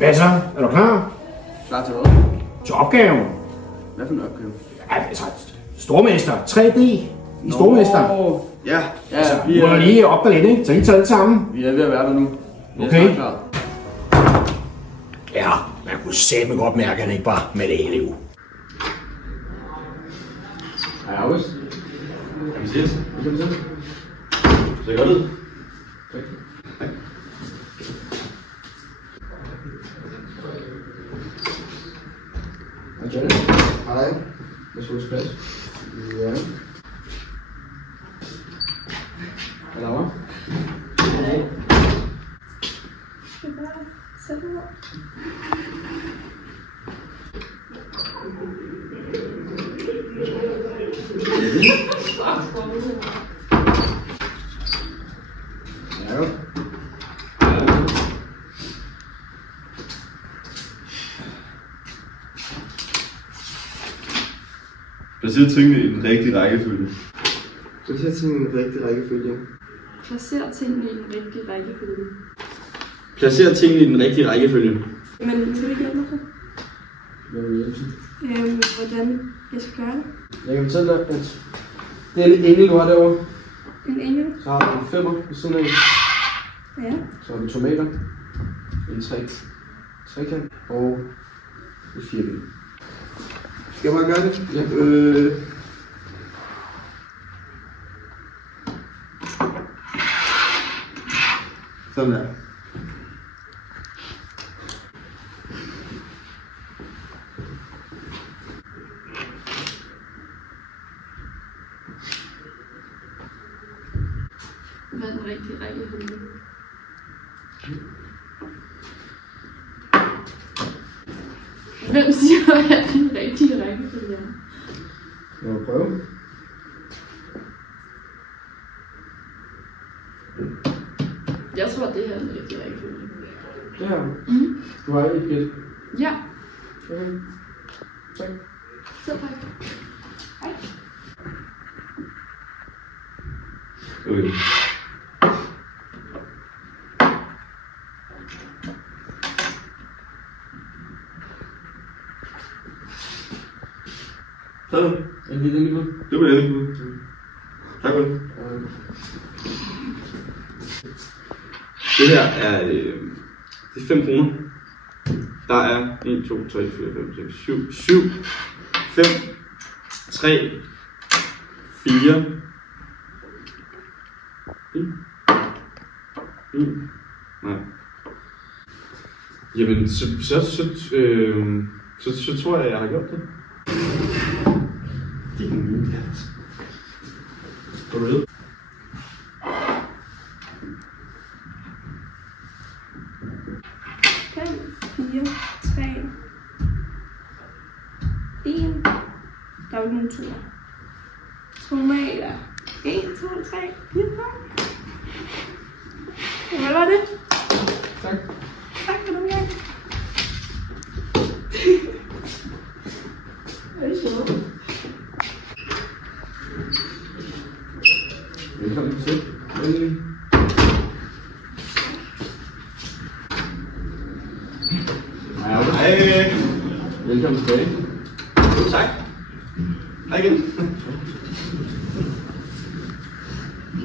Hvad så? Er du klar? Klar til hvad? Til opgaven. Hvad for en opgave? Ja, altså, stormester. 3D i stormester. Ja, Altså, vi vi må lige op der lidt, ikke? Så I tager det sammen. Vi er ved at være der nu. Okay. Klar. Ja, man kunne sætte godt mærke, at han ikke var med det hele liv. Hej, August. Kan vi ses? Velkommen til. Ser godt ud. Tak. Hej. Hej, Janet. Hej. Hvad skal du skrive? Ja. Hvad laver du? Hej. Sæt mig. Ja. Placer tingene i den rigtige rækkefølge. Placer tingene i den rigtige rækkefølge. Placer tingene i den rigtige rækkefølge. Placer tingene i den rigtige rækkefølge. Men kan du ikke hjælpe mig så? Hvad vil du hjælpe til? Hvordan jeg skal gøre det? Jeg kan fortælle dig, at det er en engel, du har derovre. En engel? Så har du en femmer ved siden af. Ja. Så har du tomater. En trekant. Og et fireben. Skal jeg bare gøre det? Ja. Sådan der. Hvad er den rigtige rækkefølge? Hvem siger, at den rigtige rækkefølge er? Jeg må prøve. Jeg tror, det her er den rigtige rækkefølge. Det her. Mm. Du har et gæt. Ja. Okay. Tak. Så tak. Hej. Okay. Sådan. Er det det nu? Det var det. Tak for det. Det her er, det er 5 kroner. Der er 1, 2, 3, 4, 5, 6, 7, 7, 5, 3, 4, 1, nej. Jamen, så tror jeg har gjort det. Det er en mine, altså. Går du ved? Fem, 4, 3, 1. Der er jo ikke nogen tur. Tomater. 1, 2, 3, 4, 5. Hvad var det? Tak. Tak for den gang. Hvor er det sjovt. Velkommen til. Hej. Velkommen tilbage. Tak. Hej igen.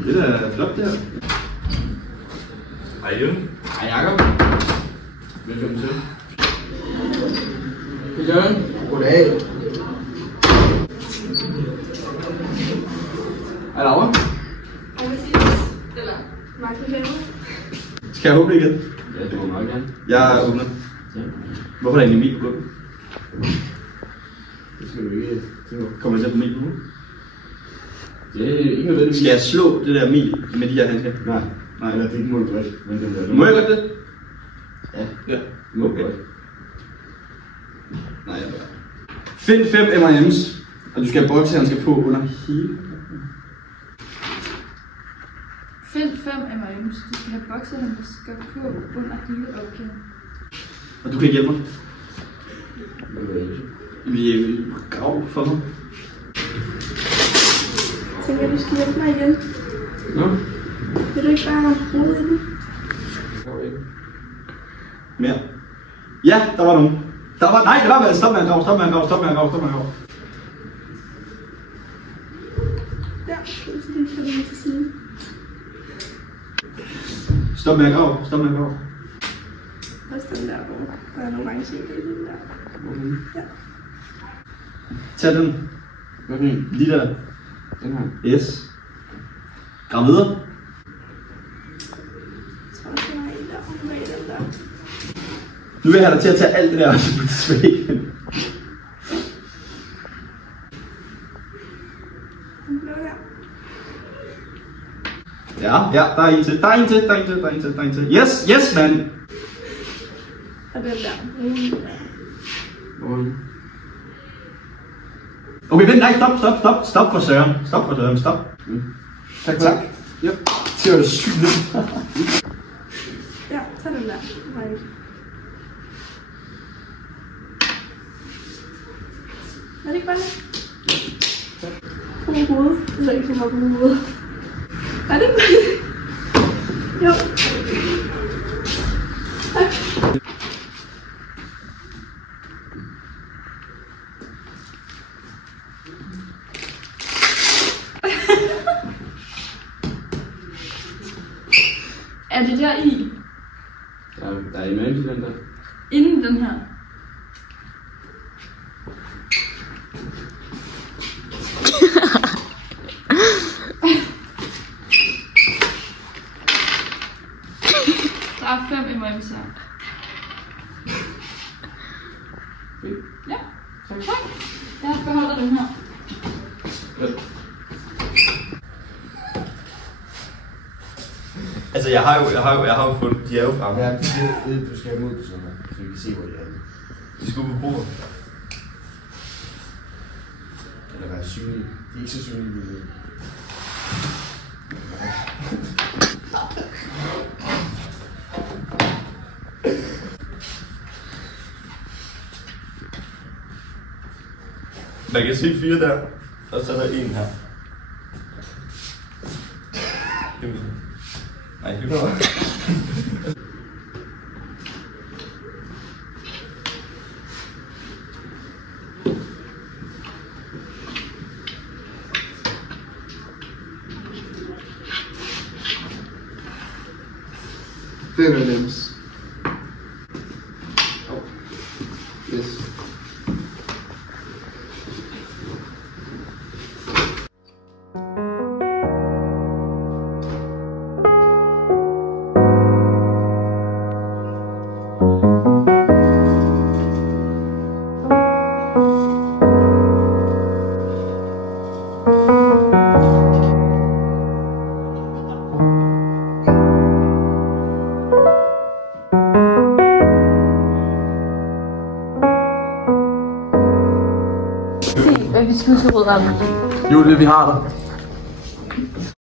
Det er da flot, det her. Hej Jørgen. Hej Jacob. Velkommen til. Hej Jørgen. Goddag. Hej Laura. Hej Mathias. Eller Markus Hjemme. Skal jeg åbne igen? Ja, det må meget gerne. Jeg åbner. Ja. Hvorfor er der egentlig Emil på? Det skal du ikke tænke på. Kommer jeg til at få Emil på? Det er ikke nødvendigvis. Skal jeg slå det der Emil med de her handsker? Nej. Nej, eller det må du godt. Men den der. Må jeg godt det? Ja. Ja. Det må du godt. Nej, jeg bare. Find 5 M&M's, og du skal have bokseren på under hele. Find 5 M&M's. Du skal have bokserne, der skal på under hele opgaven. Og du kan ikke hjælpe mig. Vi er grav for mig. Jeg tænker, du skal hjælpe mig igen. Nå? Vil du ikke bare rode i den? Mere. Ja, der var nogen. Der var, nej, det var vel. Stop med at grave, stop med at grave, stop med at grave, stop med at grave. Der, så det skal lige til siden. Stop med at grave, stop med at grave. Også den der, hvor der er nogle orange i den der. Ja. Tag den. Hvad for en? Lige der. Den her. Yes. Grav videre. Jeg tror også, der er en der. Hvad er den der? Nu vil jeg have dig til at tage alt det der og så putte tilbage igen. Den blå der. Ja, der er en til. Der er en til, der er en til, der er en til, der er en til. Yes, yes, mand. Og den der. Hvor er den? Okay, vent, nej, stop. Stop for Søren. Stop for Søren, stop. Tak. Ja. Det var det sygt lidt. Ja, tag den der. Nej. Er det ikke bare det? God hoved. Det er ikke så meget god hoved. Er det ikke bare det? Jo. Tak. Er det der i? Der er imellem til den der. Inden den her? Der er 5 M&M's her. Ja, tak. Jeg beholder den her. Altså, jeg har jo fundet, de er jo fremme. Ja, du skal have mod på sådan her, så vi kan se, hvor de er. De skulle på bordet. Eller være synlige. De er ikke så synlige. Man kan se 4 der, og så er der 1 her. Nej, det er godt. Det er nemt. Yes. Vi skal huske at rydde op. Jo, det vi har der.